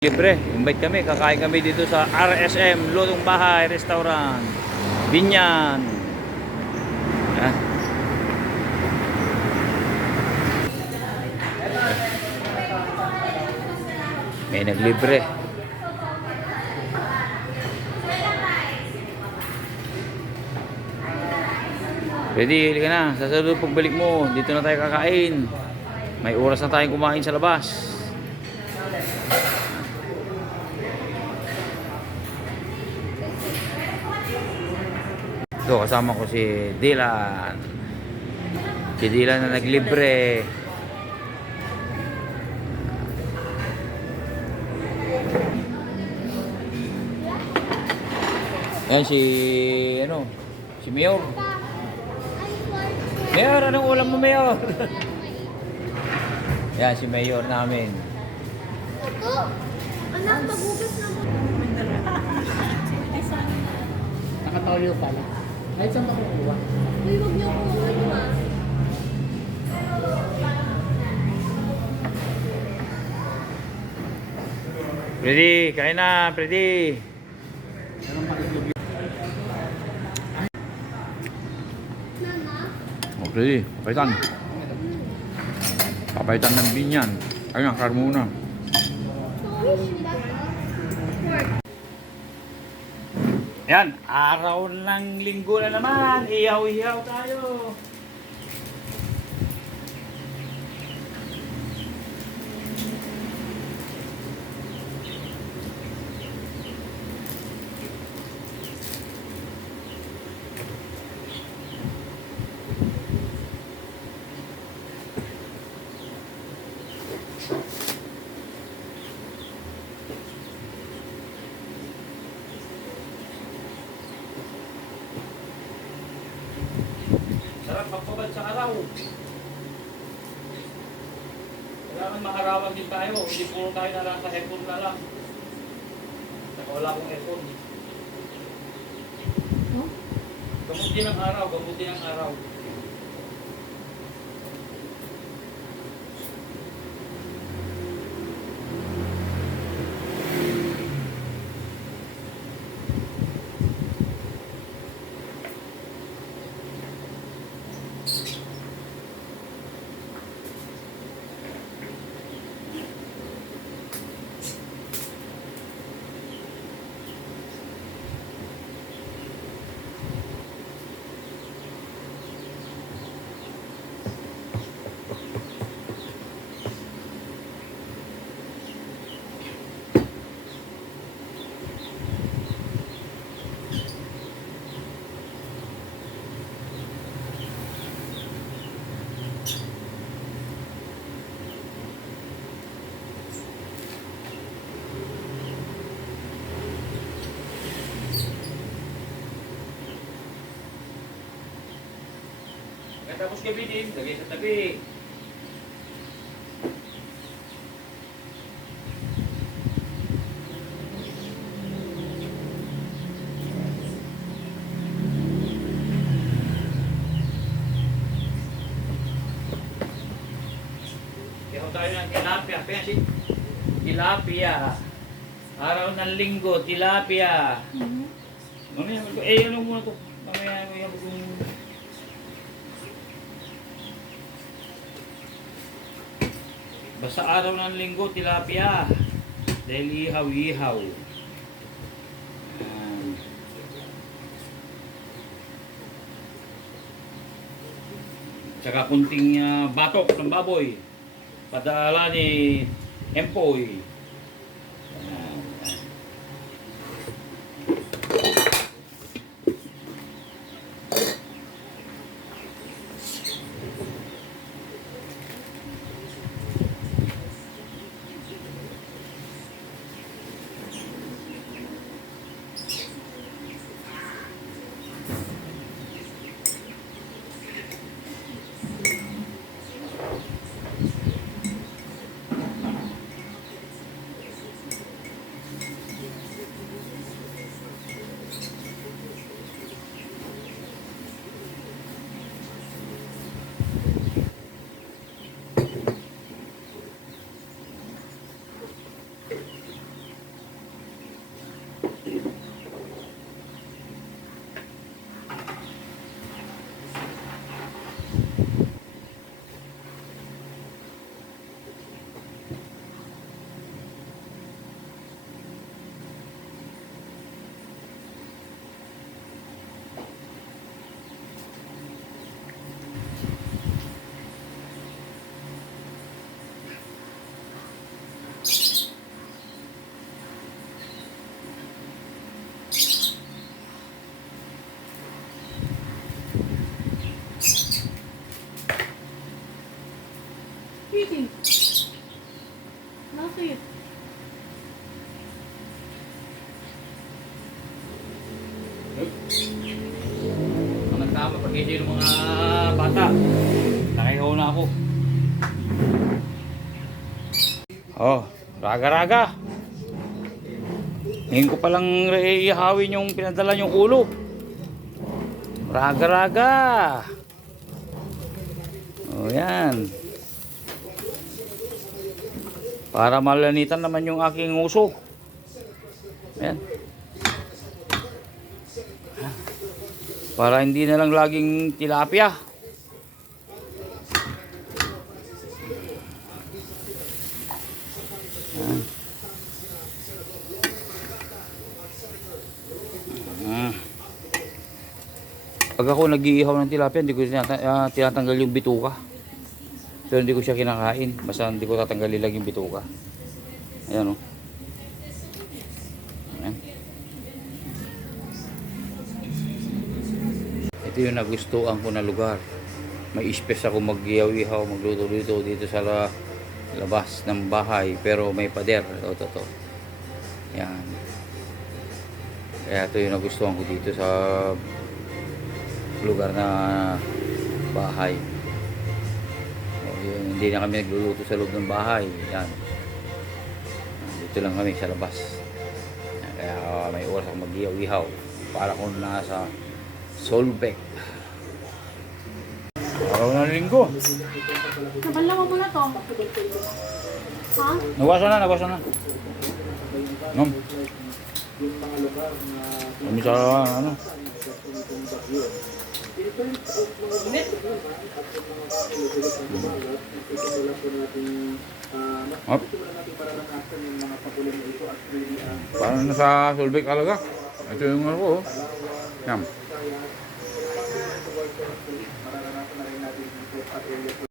Libre, invite kami, kakain kami dito sa RSM, Lutong Bahay Restaurant, Binyan. Ah. May naglibre. Ready, hili ka na. Sa sunod pagbalik mo, dito na tayo kakain. May oras na tayong kumain sa labas. Ito, kasama ko si Dylan. Si Dylan na naglibre. Yan si si Mayor. Mayor, anong ulam mo, Mayor? Yan si Mayor namin. Ito, anak, magugas na mo. Nakatoyo pala. Kahit saan makukuha? Uy, wag niyo po, Freddy, kain na, Freddy. Mama? Oh, Freddy, papaitan. Papaitan ng Binyan. Ayun, kar muna. Yan, araw ng linggo na naman. Ihaw-ihaw tayo. Sarap magpabad sa araw. Kailangan makarawan din tayo. Hindi puro tayo na lang sa aircon na lang. Saka wala akong aircon. Gamot din ang araw. Gamot din ang araw. Tapos gabi din, lagay sa tabi. Kaya tayo ng tilapia. Tilapia. Araw ng linggo, tilapia. Mamaya, ano muna ito? Mamaya, basta araw ng linggo, tilapia. Dahil ihaw-ihaw. Tsaka kunting batok ng baboy. Padala ni Empoy. Ang nagtama, pag-isip ng mga bata. Nakihaw na ako. Oh, raga-raga. Ngayon ko palang ihawin yung pinadala yung ulo. Raga-raga. Oh, yan. Para malanitan naman yung aking uso. Yan. Para hindi na lang laging tilapia. Yan. Pag ako nag-iihaw ng tilapia, hindi ko tinatanggal yung bituka. So hindi ko siya kinakain. Basta hindi ko tatanggalin lang yung bituka. Ayan o. Ayan. Ito yung nagustuhan ko na lugar. May space ako mag-ihaw-ihaw, magluto-luto dito sa labas ng bahay. Pero may pader. Ito. Ayan. Kaya ito yung nagustuhan ko dito sa lugar na bahay. Yun, hindi na kami nagluluto sa loob ng bahay. Yan. Dito lang kami sa labas. Kaya may oras akong mag-ihaw-ihaw para kung nasa Solbec. Araw na linggo. Nabanlaw mo na to. Ha? Nawasan na. Kami sa ano? Hop. Parang nasa Solbec talaga. Ito yung ano ko. Yan.